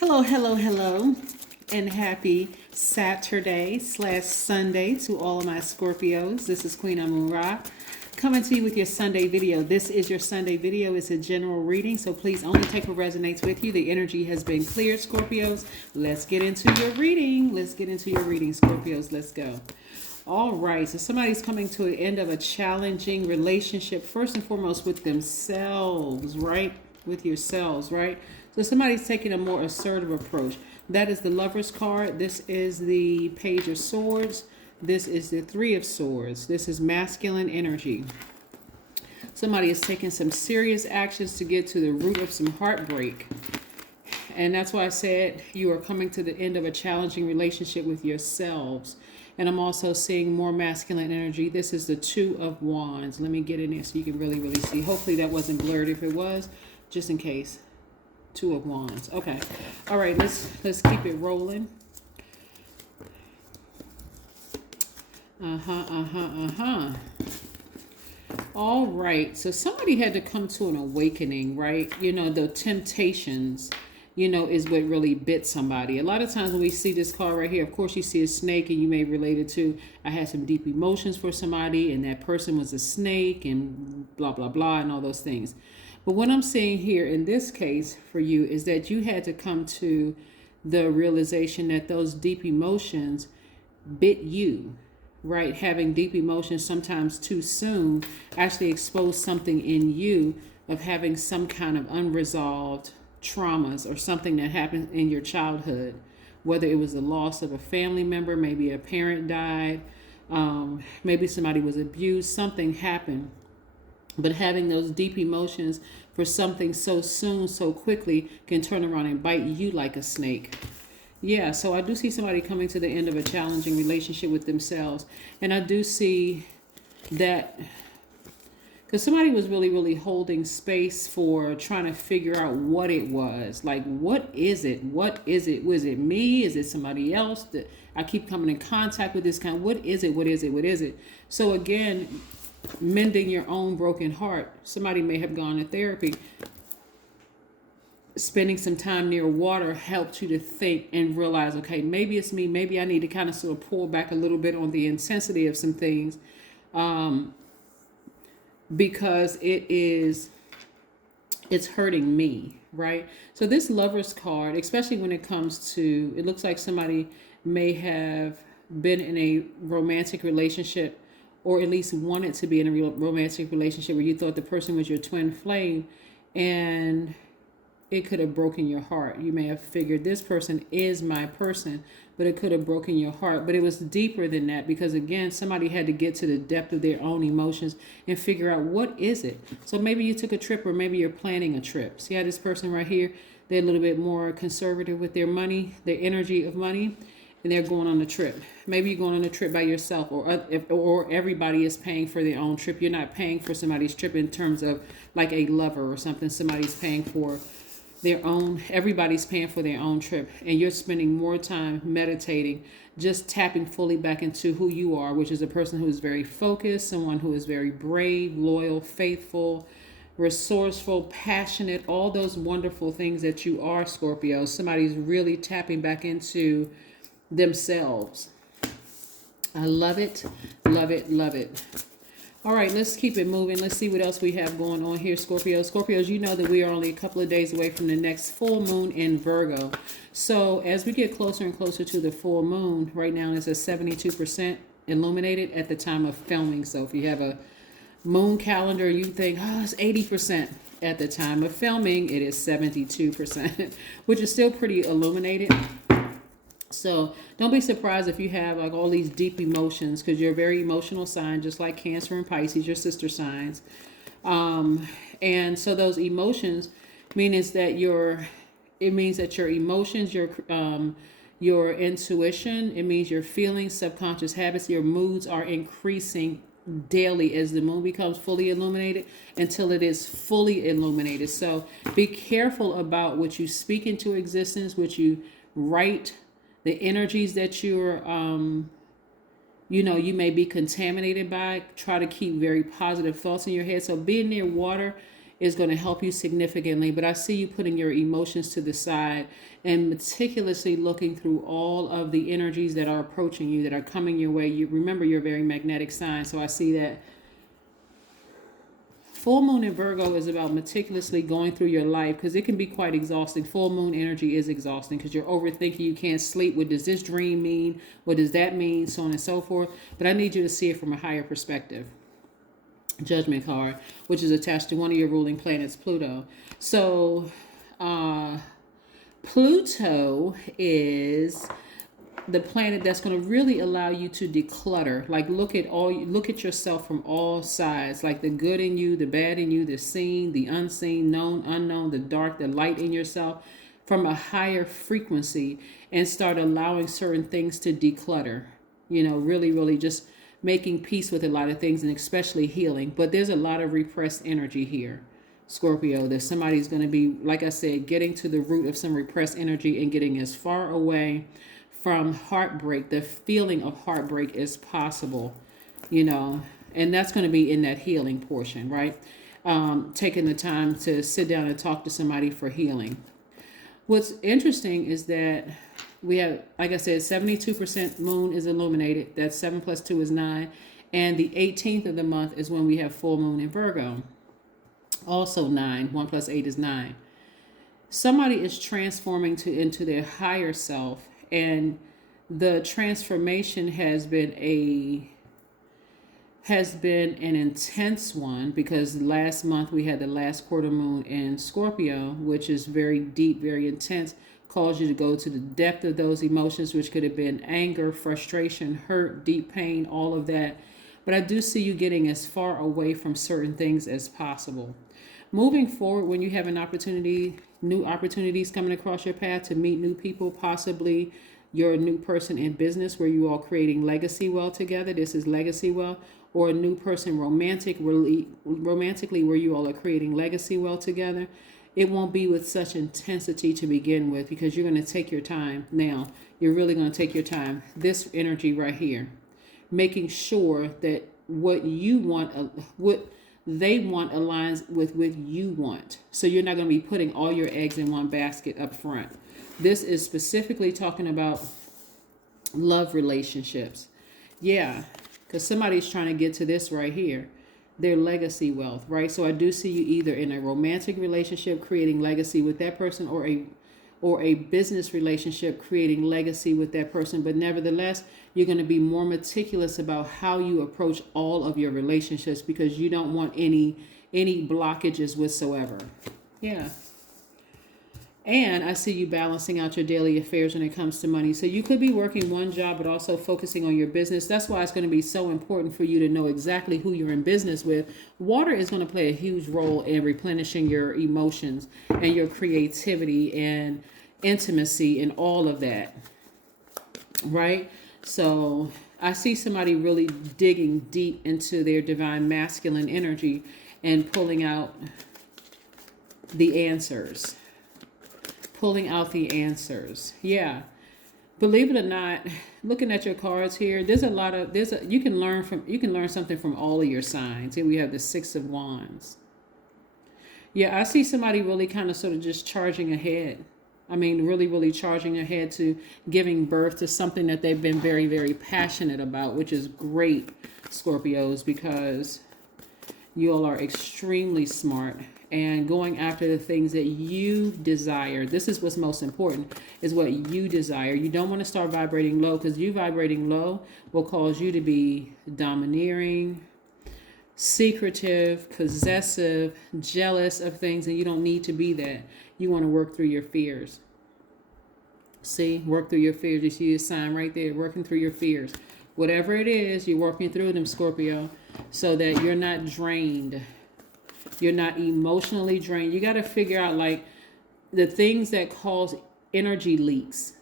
Hello, hello, hello, and happy Saturday/Sunday to all of my Scorpios. This is Queenamunra coming to you with your Sunday video. This is your Sunday video. It's a general reading, so please only take what resonates with you. The energy has been cleared, Scorpios. Let's get into your reading. Scorpios. Let's go. All right, so somebody's coming to an end of a challenging relationship, first and foremost with themselves, right? With yourselves, right? So somebody's taking a more assertive approach. That is the Lover's card. This is the Page of Swords. This is the Three of Swords. This is masculine energy. Somebody is taking some serious actions to get to the root of some heartbreak. And that's why I said you are coming to the end of a challenging relationship with yourselves. And I'm also seeing more masculine energy. This is the Two of Wands. Let me get in there so you can really see. Hopefully that wasn't blurred. If it was, just in case. Two of Wands. Okay. All right, let's keep it rolling. All right. So somebody had to come to an awakening, right? You know, the temptations, is what really bit somebody. A lot of times when we see this card right here, of course you see a snake and you may relate it to, I had some deep emotions for somebody and that person was a snake and blah, blah, blah, and all those things. But what I'm seeing here in this case for you is that you had to come to the realization that those deep emotions bit you, right? Having deep emotions sometimes too soon actually exposed something in you of having some kind of unresolved traumas or something that happened in your childhood, whether it was the loss of a family member, maybe a parent died, maybe somebody was abused, something happened. But having those deep emotions for something so soon, so quickly, can turn around and bite you like a snake. Yeah, so I do see somebody coming to the end of a challenging relationship with themselves. And I do see that because somebody was really holding space for trying to figure out what it was. Like, what is it? What is it? Was it me? Is it somebody else? That I keep coming in contact with this kind. What is it? What is it? What is it? So again, mending your own broken heart. Somebody may have gone to therapy. Spending some time near water helped you to think and realize, okay, maybe it's me. Maybe I need to kind of sort of pull back a little bit on the intensity of some things. Because it's hurting me, right? So this Lover's card, especially when it comes to, it looks like somebody may have been in a romantic relationship or at least wanted to be in a romantic relationship where you thought the person was your twin flame and it could have broken your heart. You may have figured this person is my person, but it could have broken your heart. But it was deeper than that because, again, somebody had to get to the depth of their own emotions and figure out what is it. So maybe you took a trip or maybe you're planning a trip. See how this person right here, they're a little bit more conservative with their money, their energy of money, and they're going on a trip. Maybe you're going on a trip by yourself or everybody is paying for their own trip. You're not paying for somebody's trip in terms of like a lover or something. Somebody's paying for their own, everybody's paying for their own trip, and you're spending more time meditating, just tapping fully back into who you are, which is a person who is very focused, someone who is very brave, loyal, faithful, resourceful, passionate, all those wonderful things that you are, Scorpio. Somebody's really tapping back into themselves. I love it, love it, love it. All right, let's keep it moving. Let's see what else we have going on here, Scorpio. Scorpios, you know that we are only a couple of days away from the next full moon in Virgo. So as we get closer and closer to the full moon, right now it's at 72% illuminated at the time of filming. So if you have a moon calendar, you think, oh, it's 80%. At the time of filming, it is 72%, which is still pretty illuminated. So don't be surprised if you have like all these deep emotions because you're a very emotional sign, just like Cancer and Pisces, your sister signs. And so those emotions means that your emotions, your intuition, it means your feelings, subconscious habits, your moods are increasing daily as the moon becomes fully illuminated until it is fully illuminated. So be careful about what you speak into existence, what you write, the energies that you're, you may be contaminated by. Try to keep very positive thoughts in your head. So being near water is going to help you significantly. But I see you putting your emotions to the side and meticulously looking through all of the energies that are approaching you, that are coming your way. You remember, you're a very magnetic sign, so I see that. Full moon in Virgo is about meticulously going through your life, because it can be quite exhausting. Full moon energy is exhausting because you're overthinking. You can't sleep. What does this dream mean? What does that mean? So on and so forth. But I need you to see it from a higher perspective. Judgment card, which is attached to one of your ruling planets, Pluto. So Pluto is the planet that's going to really allow you to declutter. Like, look at yourself from all sides, like the good in you, the bad in you, the seen, the unseen, known, unknown, the dark, the light in yourself, from a higher frequency, and start allowing certain things to declutter. Really, really just making peace with a lot of things, and especially healing. But there's a lot of repressed energy here, Scorpio, that somebody's going to be, like I said, getting to the root of some repressed energy and getting as far away from heartbreak, the feeling of heartbreak, as possible, and that's going to be in that healing portion, right? Taking the time to sit down and talk to somebody for healing. What's interesting is that we have, like I said, 72% moon is illuminated. That's 7 plus 2 is 9. And the 18th of the month is when we have full moon in Virgo. Also 9. 1 plus 8 is 9. Somebody is transforming into their higher self, and the transformation has been an intense one, because last month we had the last quarter moon in Scorpio, which is very deep, very intense, calls you to go to the depth of those emotions, which could have been anger, frustration, hurt, deep pain, all of that. But I do see you getting as far away from certain things as possible. Moving forward, when you have an opportunity, new opportunities coming across your path to meet new people, possibly you're a new person in business where you all creating legacy well together. This is legacy well. Or a new person romantically where you all are creating legacy well together. It won't be with such intensity to begin with, because you're going to take your time. Now, you're really going to take your time. This energy right here, making sure that what you want, what they want, aligns with what you want. So you're not going to be putting all your eggs in one basket up front. This is specifically talking about love relationships. Yeah, because somebody's trying to get to this right here, their legacy wealth, right? So I do see you either in a romantic relationship creating legacy with that person, or a business relationship creating legacy with that person. But nevertheless, you're going to be more meticulous about how you approach all of your relationships, because you don't want any blockages whatsoever. Yeah. And I see you balancing out your daily affairs when it comes to money. So you could be working one job, but also focusing on your business. That's why it's going to be so important for you to know exactly who you're in business with. Water is going to play a huge role in replenishing your emotions and your creativity and intimacy and all of that, right? So I see somebody really digging deep into their divine masculine energy and pulling out the answers. Yeah. Believe it or not, looking at your cards here, you can learn something from all of your signs. Here we have the 6 of Wands. Yeah, I see somebody really kind of sort of just charging ahead. I mean, really, really charging ahead to giving birth to something that they've been very, very passionate about, which is great, Scorpios, because you all are extremely smart and going after the things that you desire. This is what's most important, is what you desire. You don't want to start vibrating low, because you vibrating low will cause you to be domineering, secretive, possessive, jealous of things, and you don't need to be that. You want to work through your fears. See, work through your fears. You see a sign right there, working through your fears. Whatever it is, you're working through them, Scorpio, so that you're not drained. You're not emotionally drained. You got to figure out, like, the things that cause energy leaks.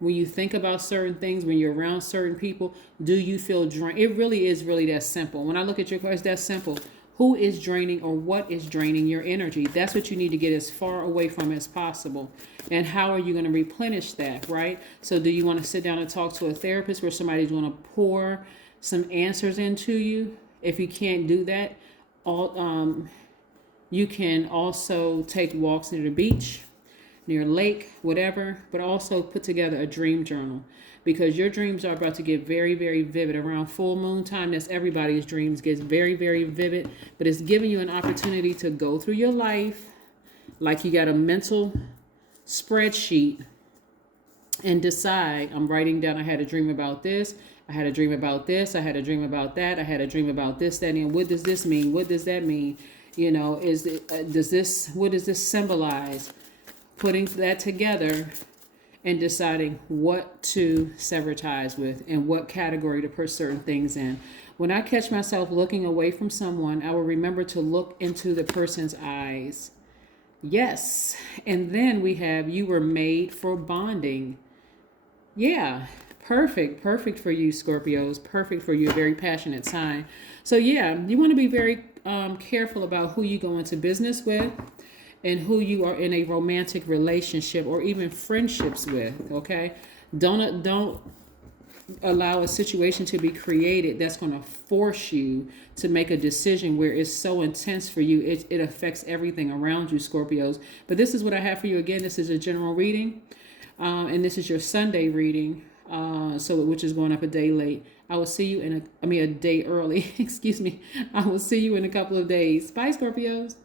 When you think about certain things, when you're around certain people, do you feel drained? It really is that simple. When I look at your cards, that's simple. Who is draining, or what is draining your energy? That's what you need to get as far away from as possible. And how are you going to replenish that, right? So do you want to sit down and talk to a therapist where somebody's going to pour some answers into you? If you can't do that, You can also take walks near the beach, near a lake, whatever, but also put together a dream journal because your dreams are about to get very, very vivid. Around full moon time, that's everybody's dreams gets very, very vivid, but it's giving you an opportunity to go through your life like you got a mental spreadsheet and decide, I'm writing down, I had a dream about this, I had a dream about this, I had a dream about that, I had a dream about this, that, and what does this mean? What does that mean? You know, what does this symbolize? Putting that together and deciding what to sever ties with and what category to put certain things in. When I catch myself looking away from someone, I will remember to look into the person's eyes. Yes. And then we have you were made for bonding. Yeah. Perfect. Perfect for you, Scorpios. Perfect for you. A very passionate sign. So, yeah, you want to be very careful about who you go into business with and who you are in a romantic relationship or even friendships with, okay? Don't allow a situation to be created that's going to force you to make a decision where it's so intense for you it affects everything around you, Scorpios. But this is what I have for you. Again, this is a general reading, and this is your Sunday reading, which is going up a day late. I will see you a day early. Excuse me. I will see you in a couple of days. Bye, Scorpios.